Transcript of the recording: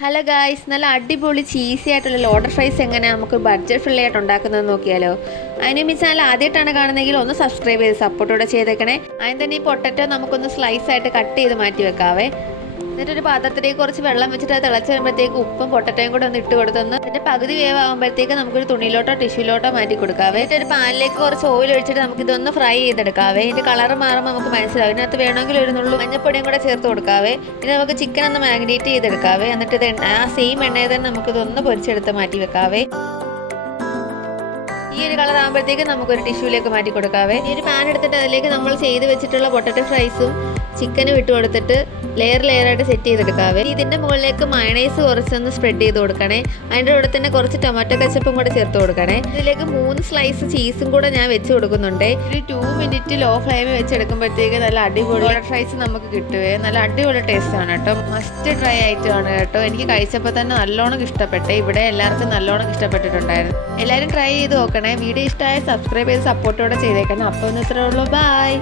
Hello guys, നല്ല അടിപൊളി cheesy ആയിട്ടുള്ള ലോഡർ ഫ്രൈസ് എങ്ങനെ നമുക്ക് ബഡ്ജറ്റ് ഫ്രണ്ട്ലി ആയിട്ട് ഉണ്ടാക്കുന്നത് നോക്കിയാലോ. അതിനും ഈ ചാനൽ ആദ്യമായിട്ടാണ് കാണുന്നതെങ്കിൽ ഒന്ന് സബ്സ്ക്രൈബ് ചെയ്ത് സപ്പോർട്ടോടെ ചെയ്തേക്കണേ. അതിന് തന്നെ ഈ പൊട്ടറ്റോ നമുക്കൊന്ന് സ്ലൈസ് ആയിട്ട് കട്ട് ചെയ്ത് മാറ്റി വെക്കാവേ. എന്നിട്ടൊരു പാത്രത്തിലേക്ക് കുറച്ച് വെള്ളം വെച്ചിട്ട് അത് തിളച്ച് വരുമ്പോഴത്തേക്ക് ഉപ്പും പൊട്ടറ്റോയും കൂടെ ഒന്ന് ഇട്ട് കൊടുത്തൊന്ന് അതിൻ്റെ പകുതി വേവാകുമ്പോഴത്തേക്ക് നമുക്കൊരു തുണിയിലോട്ടോ ടിഷ്യൂലോട്ടോ മാറ്റി കൊടുക്കാവേ. എന്നിട്ട് ഒരു പാനിലേക്ക് കുറച്ച് ഓയിൽ ഒഴിച്ചിട്ട് നമുക്ക് ഇതൊന്ന് ഫ്രൈ ചെയ്തെടുക്കാവേ. ഇതിൻ്റെ കളർ മാറുമ്പോൾ നമുക്ക് മനസ്സിലാവും. ഇതിനകത്ത് വേണമെങ്കിൽ ഒരു നുള്ളു മഞ്ഞപ്പൊടിയും കൂടെ ചേർത്ത് കൊടുക്കാവേ. ഇത് നമുക്ക് ചിക്കൻ ഒന്ന് മാഗ്നേറ്റ് ചെയ്തെടുക്കാവേ. എന്നിട്ട് ഇത് ആ സെയിം എണ്ണയിൽ തന്നെ നമുക്കിതൊന്ന് പൊരിച്ചെടുത്ത് മാറ്റി വെക്കാവേ. ഈ ഒരു കളർ ആകുമ്പോഴത്തേക്ക് നമുക്കൊരു ടിഷ്യൂലേക്ക് മാറ്റി കൊടുക്കാവേ. ഈ ഒരു പാൻ എടുത്തിട്ട് അതിലേക്ക് നമ്മൾ ചെയ്ത് വെച്ചിട്ടുള്ള പൊട്ടറ്റോ ഫ്രൈസും ചിക്കനും ഇട്ട് കൊടുത്തിട്ട് ലെയർ ആയിട്ട് സെറ്റ് ചെയ്തെടുക്കാവേ. ഇതിൻ്റെ മുകളിലേക്ക് മയണൈസ് കുറച്ചൊന്ന് സ്പ്രെഡ് ചെയ്ത് കൊടുക്കണേ. അതിൻ്റെ കൂടെ തന്നെ കുറച്ച് ടൊമാറ്റോ കച്ചപ്പും കൂടെ ചേർത്ത് കൊടുക്കണേ. ഇതിലേക്ക് 3 സ്ലൈസ് ചീസും കൂടെ ഞാൻ വെച്ച് കൊടുക്കുന്നുണ്ട്. ഒരു 2 മിനിറ്റ് ലോ ഫ്ലെയിമിൽ വെച്ചെടുക്കുമ്പോഴത്തേക്ക് നല്ല അടിപൊളി ഫ്രൈസ് നമുക്ക് കിട്ടുവേ. നല്ല അടിപൊളി ടേസ്റ്റ് ആണ് കേട്ടോ. മസ്റ്റ് ട്രൈ ആയിട്ടാണ് കേട്ടോ. എനിക്ക് കഴിച്ചപ്പോൾ തന്നെ നല്ലോണം ഇഷ്ടപ്പെട്ടെ. ഇവിടെ എല്ലാവർക്കും നല്ലോണം ഇഷ്ടപ്പെട്ടിട്ടുണ്ടായിരുന്നു. എല്ലാവരും ട്രൈ ചെയ്ത് നോക്കണേ. വീഡിയോ ഇഷ്ടമായ സബ്സ്ക്രൈബ് ചെയ്ത് സപ്പോർട്ടോടെ ചെയ്തേക്കണം. അപ്പോൾ ഇന്ന് ഇത്രേ ഉള്ളൂ. ബൈ.